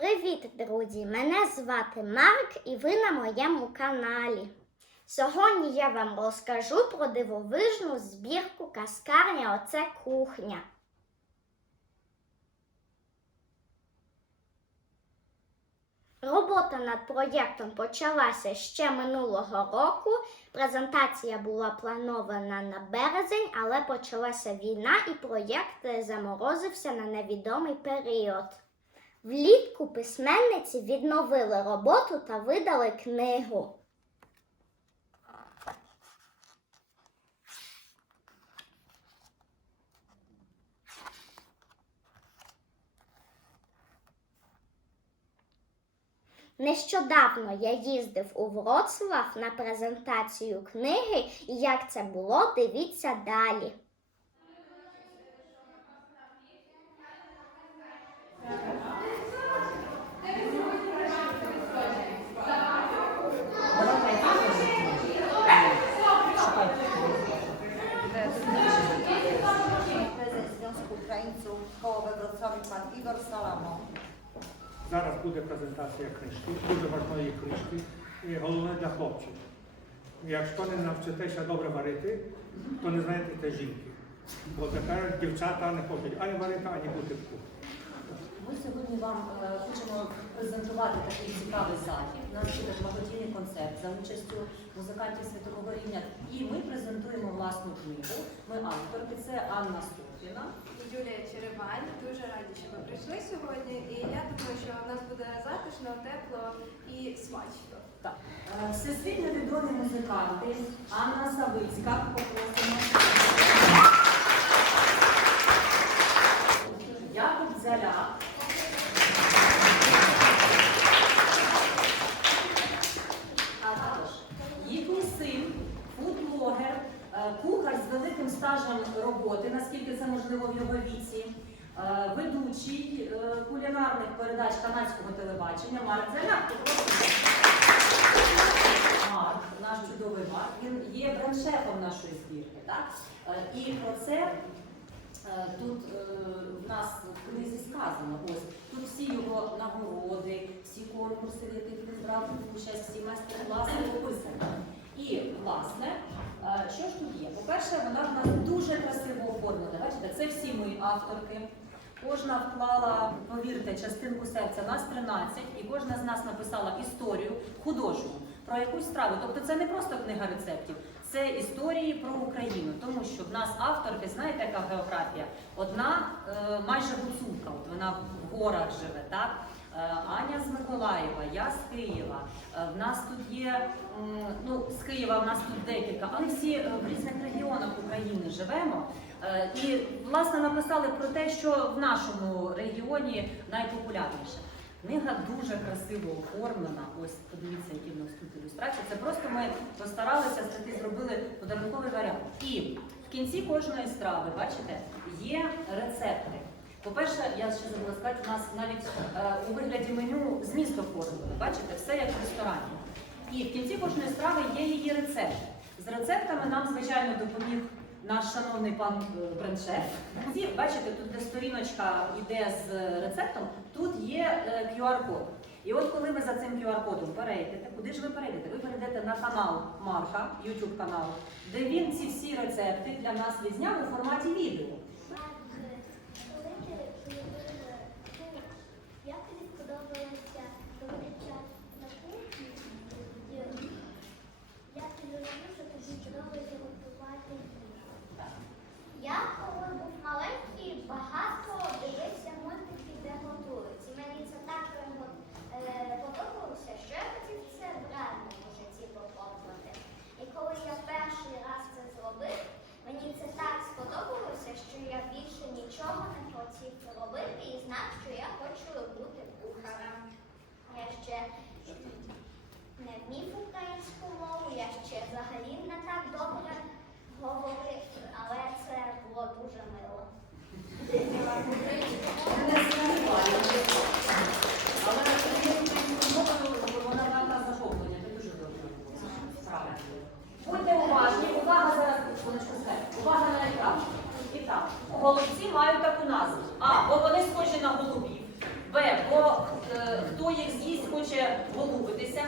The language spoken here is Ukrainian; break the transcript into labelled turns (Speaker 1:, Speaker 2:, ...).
Speaker 1: Привіт, друзі! Мене звати Марк і ви на моєму каналі. Сьогодні я вам розкажу про дивовижну збірку Каскарня Оце кухня. Робота над проєктом почалася ще минулого року. Презентація була планована на березень, але почалася війна і проєкт заморозився на невідомий період. Влітку письменниці відновили роботу та видали книгу. Нещодавно я їздив у Вроцлав на презентацію книги, і як це було, дивіться далі.
Speaker 2: Зараз буде презентація книжки, дуже важливої книжки, і головне для хлопців. Якщо не навчитеся добре варити, то не знайдете жінки. Бо тепер дівчата не хочуть ані варити, ані бути в кухні.
Speaker 3: Ми сьогодні вам е, хочемо презентувати такий цікавий захід. Буде благодійний концерт за участю музикантів світового рівня. І ми презентуємо власну книгу. Ми авторки, це Анна Софіна.
Speaker 4: Юлія Черевань. Дуже раді, що ви прийшли сьогодні. І я думаю, що в нас буде затишно, тепло і смачно.
Speaker 3: Так. Е, Всесвітньо відомі музиканти Анна Савицька. Фудблогер, е, кухар з великим стажем роботи, наскільки це можливо в його віці, е, ведучий е, кулінарних передач канадського телебачення Марк. Попросимо. Марк, наш чудовий Марк, він є бренд-шефом нашої збірки. Так? І про це тут в нас в книзі сказано. Ось тут всі його нагороди, всі конкурси, в яких він брав участь, всі майстер-класи описані. І, власне, що ж тут є? По-перше, вона в нас дуже красиво оформлена. Бачите, це всі ми авторки. Кожна вклала, повірте, частинку серця, нас 13, і кожна з нас написала історію художню про якусь страву. Тобто це не просто книга рецептів, це історії про Україну. Тому що в нас авторки, знаєте, яка географія? Одна е, майже гуцулка, от вона в горах живе, так? Е, Аня з Миколаєва, я з Києва. Е, В нас тут є, ну з Києва в нас тут декілька, але всі е, в різних регіонах України живемо. І власне написали про те, що в нашому регіоні найпопулярніше. Книга дуже красиво оформлена. Ось подивіться, які в нас тут ілюстрації. Це просто ми постаралися таки зробили подарунковий варіант. І в кінці кожної страви, бачите, є рецепти. По-перше, я ще забула сказати, у нас навіть е, у вигляді меню зміст оформлено. Бачите, все як в ресторані. І в кінці кожної страви є її рецепт. З рецептами нам, звичайно, допоміг наш шановний пан е, брендшеф. Ці, бачите, тут де сторіночка йде з рецептом, тут є е, QR-код. І от коли ви за цим QR-кодом перейдете, куди ж ви перейдете? Ви перейдете на канал Марка, YouTube канал, де він ці всі рецепти для нас відзняв у форматі відео.
Speaker 1: Як тобі сподобалося проводити час на кухні? Я тобі розумію, що тобі подобається готувати їжу. Я, коли був маленький, багато дивився мультики, де готують. І мені це так прямо, е, подобалося, що я хотів це в реальному житті попробувати. І коли я перший раз це зробив, мені це так сподобалося, що
Speaker 3: хоче голубитися.